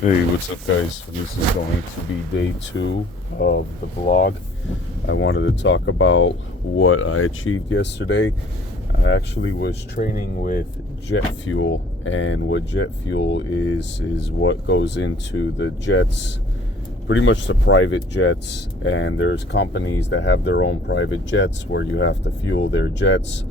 Hey, what's up, guys? This is going to be day 2 of the vlog. I wanted to talk about what I achieved yesterday. I actually was training with jet fuel, and what jet fuel is what goes into the jets, pretty much the private jets. And there's companies that have their own private jets where you have to fuel their jets.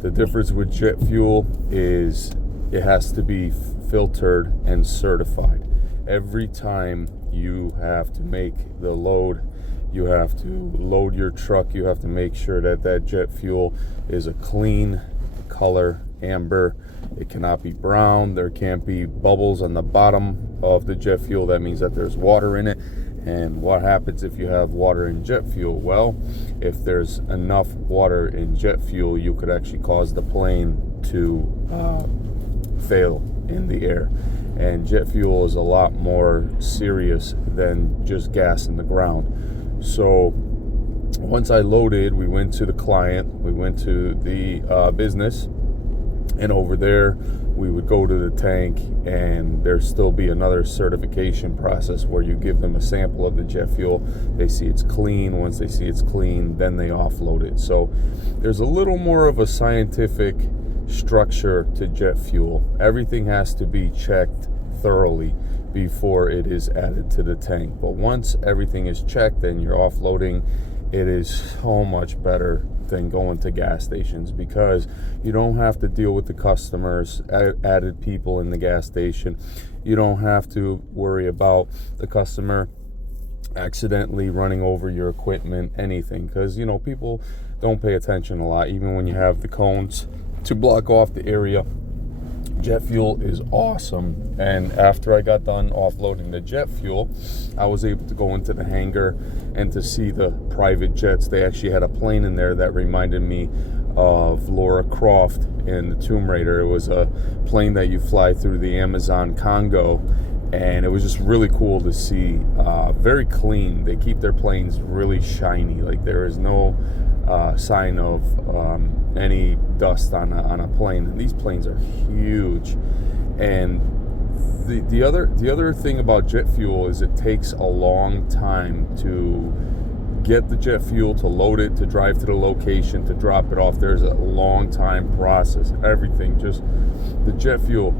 The difference with jet fuel is it has to be filtered and certified. Every time you have to make the load, you have to load your truck, you have to make sure that that jet fuel is a clean color, amber. It cannot be brown. There can't be bubbles on the bottom of the jet fuel. That means that there's water in it. And what happens if you have water in jet fuel? Well, if there's enough water in jet fuel, you could actually cause the plane to fail in the air. And jet fuel is a lot more serious than just gas in the ground. So once I loaded, we went to the client, we went to the business, and over there we would go to the tank, and there'd still be another certification process where you give them a sample of the jet fuel. They see it's clean. Once they see it's clean, then they offload it. So there's a little more of a scientific structure to jet fuel. Everything has to be checked thoroughly before it is added to the tank. But once everything is checked and you're offloading, it is so much better than going to gas stations, because you don't have to deal with the customers, added people in the gas station. You don't have to worry about the customer accidentally running over your equipment, anything, because people don't pay attention a lot, even when you have the cones to block off the area. Jet fuel is awesome. And after I got done offloading the jet fuel, I was able to go into the hangar and to see the private jets. They actually had a plane in there that reminded me of Lara Croft in the Tomb Raider. It was a plane that you fly through the Amazon Congo, and it was just really cool to see. Very clean. They keep their planes really shiny. Like, there is no sign of any dust on a plane. And these planes are huge. And the other thing about jet fuel is it takes a long time to get the jet fuel, to load it, to drive to the location, to drop it off. There's a long time process. Everything, just the jet fuel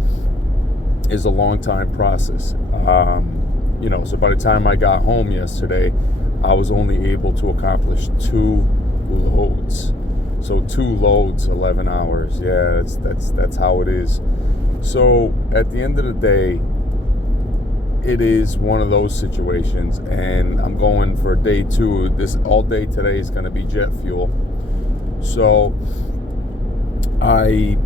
is a long time process. So by the time I got home yesterday, I was only able to accomplish 2 loads. So 2 loads, 11 hours. Yeah, that's how it is. So at the end of the day, it is one of those situations, and I'm going for day 2. This all day today is going to be jet fuel. So I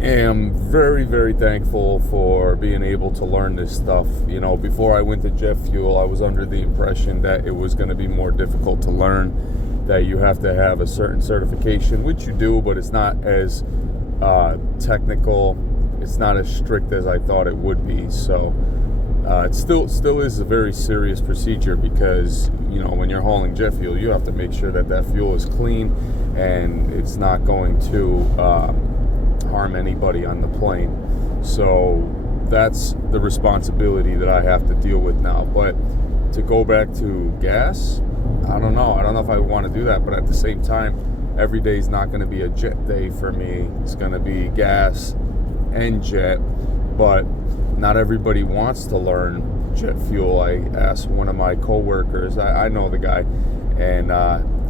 am very, very thankful for being able to learn this stuff. Before I went to jet fuel, I was under the impression that it was going to be more difficult to learn, that you have to have a certain certification, which you do, but it's not as technical. It's not as strict as I thought it would be. So it still is a very serious procedure, because when you're hauling jet fuel, you have to make sure that fuel is clean and it's not going to harm anybody on the plane. So that's the responsibility that I have to deal with now. But to go back to gas, I don't know if I want to do that. But at the same time, every day is not going to be a jet day for me. It's going to be gas and jet. But not everybody wants to learn jet fuel. I asked one of my coworkers, I know the guy, and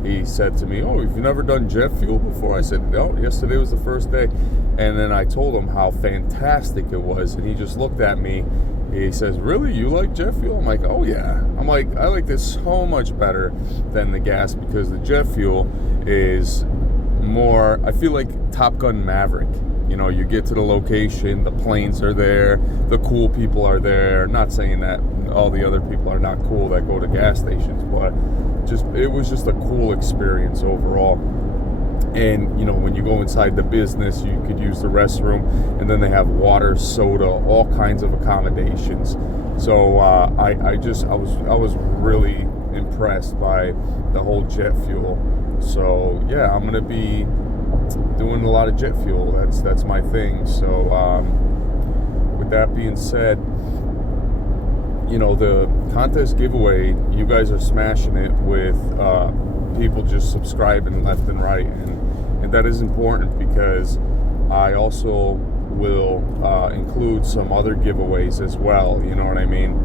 he said to me, "Oh, you've never done jet fuel before?" I said, "No, yesterday was the first day." And then I told him how fantastic it was, and he just looked at me. He says, "Really? You like jet fuel?" I'm like, "Oh yeah." I'm like, "I like this so much better than the gas, because the jet fuel is more, I feel like Top Gun Maverick. You get to the location, the planes are there, the cool people are there. Not saying that all the other people are not cool that go to gas stations, but it was just a cool experience overall. And when you go inside the business, you could use the restroom, and then they have water, soda, all kinds of accommodations. So I was really impressed by the whole jet fuel. So yeah, I'm gonna be doing a lot of jet fuel. That's my thing. So with that being said, the contest giveaway, you guys are smashing it with people just subscribing left and right, and that is important because I also will include some other giveaways as well. You know what I mean?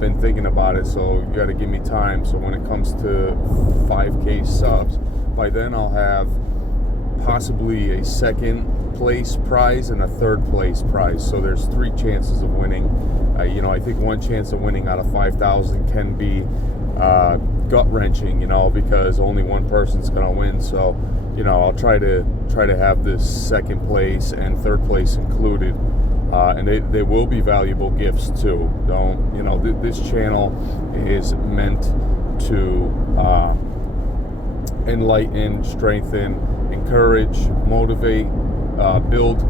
Been thinking about it, so you got to give me time. So when it comes to 5K subs, by then I'll have possibly a second place prize and a third place prize. So there's 3 chances of winning. I think one chance of winning out of 5,000 can be gut wrenching, because only one person's gonna win. So, I'll try to have this second place and third place included, and they will be valuable gifts too. This channel is meant to enlighten, strengthen, encourage, motivate, build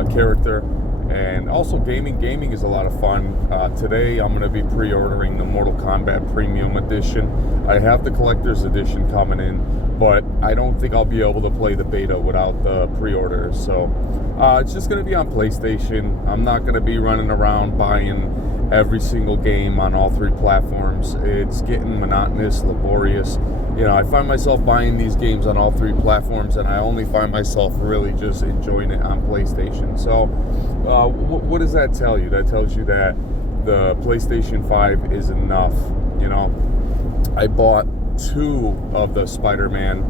a character. And also gaming is a lot of fun. Today I'm going to be pre-ordering the Mortal Kombat Premium Edition. I have the Collector's Edition coming in, but I don't think I'll be able to play the beta without the pre-order. So it's just going to be on PlayStation. I'm not going to be running around buying every single game on all 3 platforms. It's getting monotonous, laborious. I find myself buying these games on all 3 platforms, and I only find myself really just enjoying it on PlayStation. So what does that tell you? That tells you that the PlayStation 5 is enough. I bought 2 of the Spider-Man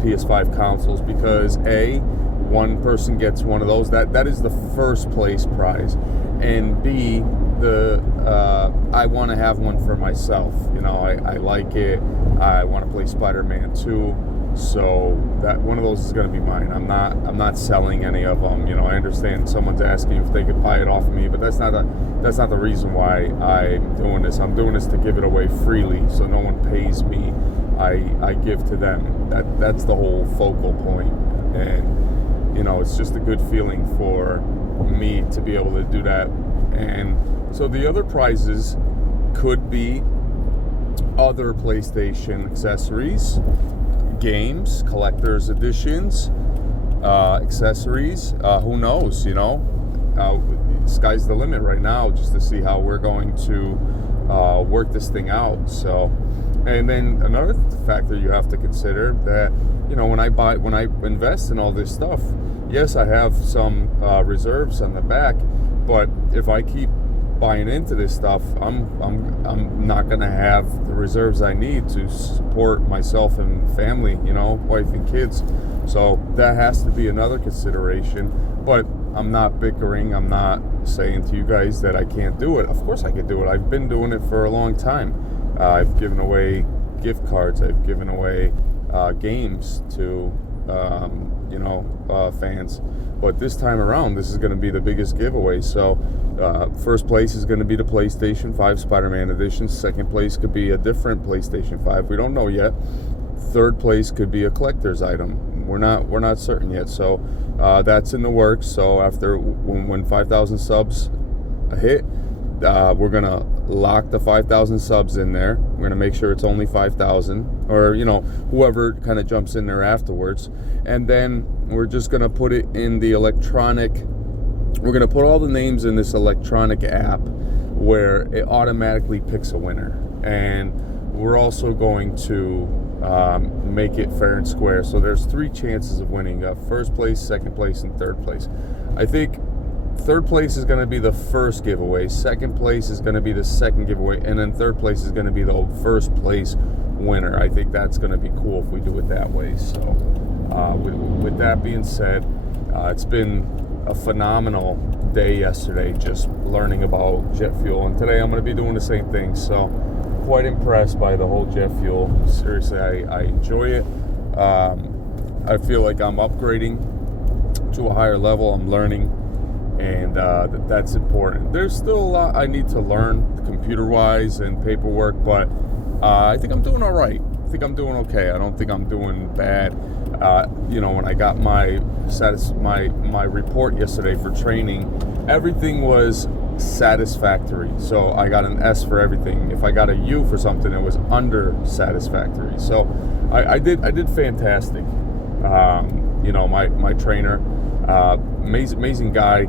PS5 consoles because one person gets one of those. That is the first place prize, and B, I want to have one for myself. I like it. I want to play Spider-Man 2, so that one of those is going to be mine. I'm not selling any of them. I understand someone's asking if they could buy it off of me, but that's not the reason why I'm doing this. I'm doing this to give it away freely, so no one pays me. I give to them. That's the whole focal point, and it's just a good feeling for me to be able to do that. And so the other prizes could be other PlayStation accessories, games, collector's editions, accessories. Who knows? Sky's the limit right now, just to see how we're going to work this thing out. So, and then another factor you have to consider that when I invest in all this stuff, yes, I have some reserves on the back, but if I keep buying into this stuff, I'm not going to have the reserves I need to support myself and family, wife and kids. So that has to be another consideration. But I'm not bickering. I'm not saying to you guys that I can't do it. Of course I can do it. I've been doing it for a long time. I've given away gift cards. I've given away games to fans. But this time around, this is going to be the biggest giveaway. So first place is going to be the PlayStation 5 Spider-Man Edition. Second place could be a different PlayStation 5. We don't know yet. Third place could be a collector's item. We're not certain yet. So that's in the works. So after when 5,000 subs hit, we're going to lock the 5,000 subs in there. We're going to make sure it's only 5,000, or whoever kind of jumps in there afterwards. And then we're just going to put it in the electronic. We're going to put all the names in this electronic app where it automatically picks a winner. And we're also going to make it fair and square. So there's 3 chances of winning: first place, second place, and third place. I think third place is going to be the first giveaway, second place is going to be the second giveaway, and then third place is going to be the first place winner. I think that's going to be cool if we do it that way. So with that being said, it's been a phenomenal day yesterday just learning about jet fuel, and today I'm going to be doing the same thing. So quite impressed by the whole jet fuel. Seriously, I enjoy it. I feel like I'm upgrading to a higher level. I'm learning, and that's important. There's still a lot I need to learn computer-wise and paperwork, but I think I'm doing all right. I think I'm doing okay. I don't think I'm doing bad. When I got my report yesterday for training, everything was satisfactory. So I got an S for everything. If I got a U for something, it was under satisfactory. So I did fantastic. My trainer, amazing guy.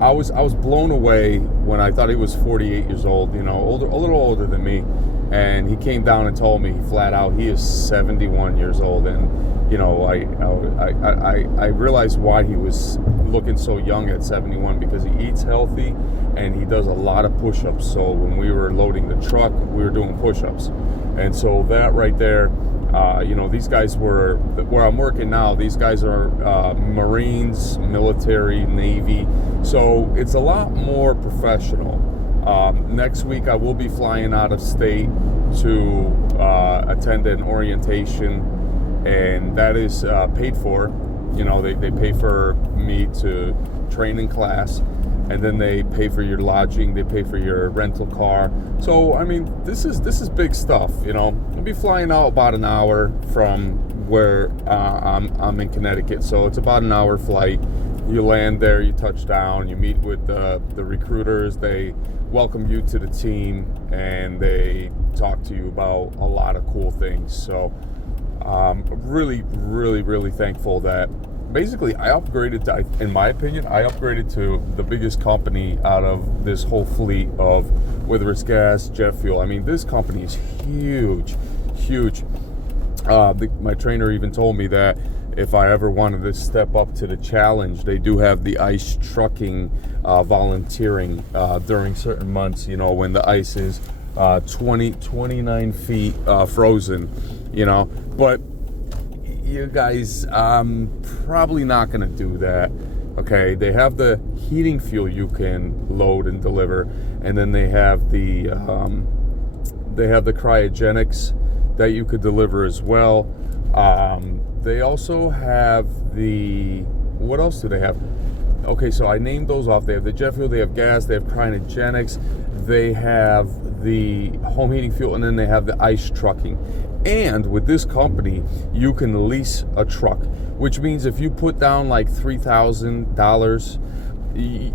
I was blown away when I thought he was 48 years old, a little older than me, and he came down and told me flat out he is 71 years old, and I realized why he was looking so young at 71, because he eats healthy and he does a lot of push-ups. So when we were loading the truck, we were doing push-ups, and so that right there. These guys were, where I'm working now, these guys are Marines, military, Navy. So it's a lot more professional. Next week I will be flying out of state to attend an orientation, and that is paid for. They pay for me to train in class, and then they pay for your lodging, they pay for your rental car. So I mean, this is big stuff. I'll be flying out about an hour from where I'm in Connecticut, so it's about an hour flight. You land there, you touch down, you meet with the recruiters, they welcome you to the team, and they talk to you about a lot of cool things. So really, really, really thankful that basically I upgraded to, in my opinion, to the biggest company out of this whole fleet of, whether it's gas, jet fuel. I mean, this company is huge. My trainer even told me that if I ever wanted to step up to the challenge, they do have the ice trucking volunteering during certain months, when the ice is 29 feet frozen, but you guys, I'm probably not going to do that. Okay, they have the heating fuel you can load and deliver, and then they have the cryogenics that you could deliver as well. They also have what else do they have? Okay, so I named those off. They have the jet fuel, they have gas, they have cryogenics, they have the home heating fuel, and then they have the ice trucking. And with this company, you can lease a truck, which means if you put down like $3,000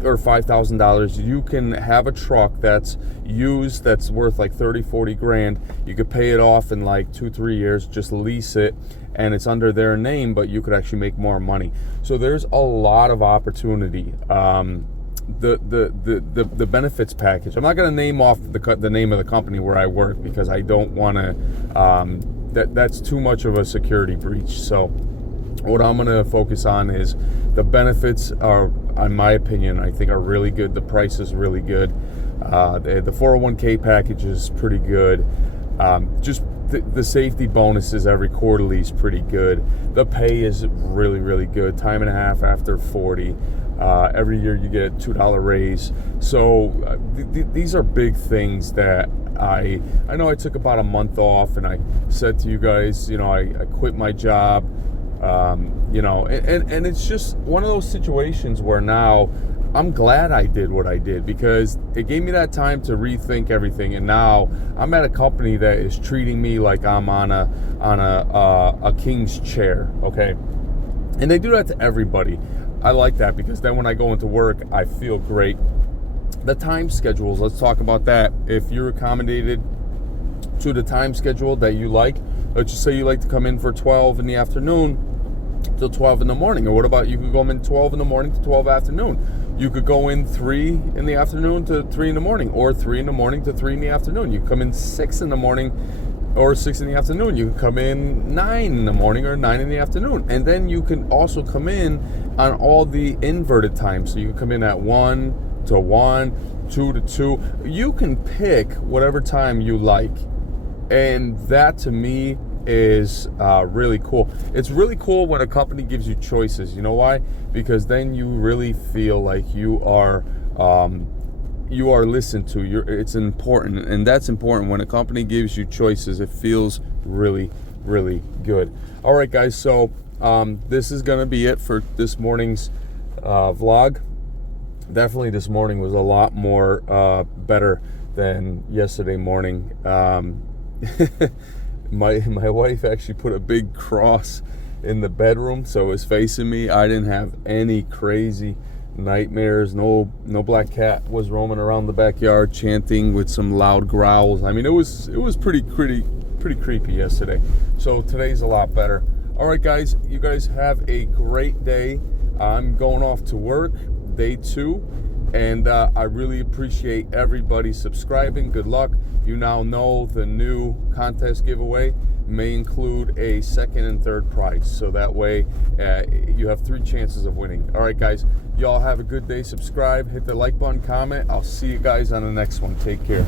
or $5,000, you can have a truck that's used, that's worth like 30-40 grand. You could pay it off in like 2-3 years, just lease it, and it's under their name, but you could actually make more money. So there's a lot of opportunity. The benefits package, I'm not going to name off the name of the company where I work, because I don't want to that's too much of a security breach. So what I'm going to focus on is the benefits are, in my opinion, I think are really good. The price is really good. The 401k package is pretty good. Just the safety bonuses every quarterly is pretty good. The pay is really, really good. Time and a half after 40. Every year you get a $2 raise. So these are big things that I know. I took about a month off, and I said to you guys, I quit my job, and it's just one of those situations where now I'm glad I did what I did, because it gave me that time to rethink everything. And now I'm at a company that is treating me like I'm on a king's chair. Okay, and they do that to everybody. I like that, because then when I go into work, I feel great. The time schedules, let's talk about that. If you're accommodated to the time schedule that you like, let's just say you like to come in for 12 in the afternoon till 12 in the morning. Or what about you could go in 12 in the morning to 12 afternoon. You could go in 3 in the afternoon to 3 in the morning, or 3 in the morning to 3 in the afternoon. You come in 6 in the morning or 6 in the afternoon. You can come in 9 in the morning or 9 in the afternoon. And then you can also come in on all the inverted times. So you can come in at 1 to 1, 2 to 2. You can pick whatever time you like. And that to me is really cool. It's really cool when a company gives you choices. You know why? Because then you really feel like you are listened to. It's important, and that's important. When a company gives you choices, it feels really, really good. All right, guys, so this is going to be it for this morning's vlog. Definitely this morning was a lot more better than yesterday morning. My wife actually put a big cross in the bedroom, so it was facing me. I didn't have any crazy nightmares. No black cat was roaming around the backyard chanting with some loud growls. I mean, it was pretty creepy yesterday. So today's a lot better. All right, guys, you guys have a great day. I'm going off to work, day 2, And I really appreciate everybody subscribing. Good luck. You now know the new contest giveaway may include a second and third prize. So that way you have 3 chances of winning. All right, guys. Y'all have a good day. Subscribe, hit the like button, comment. I'll see you guys on the next one. Take care.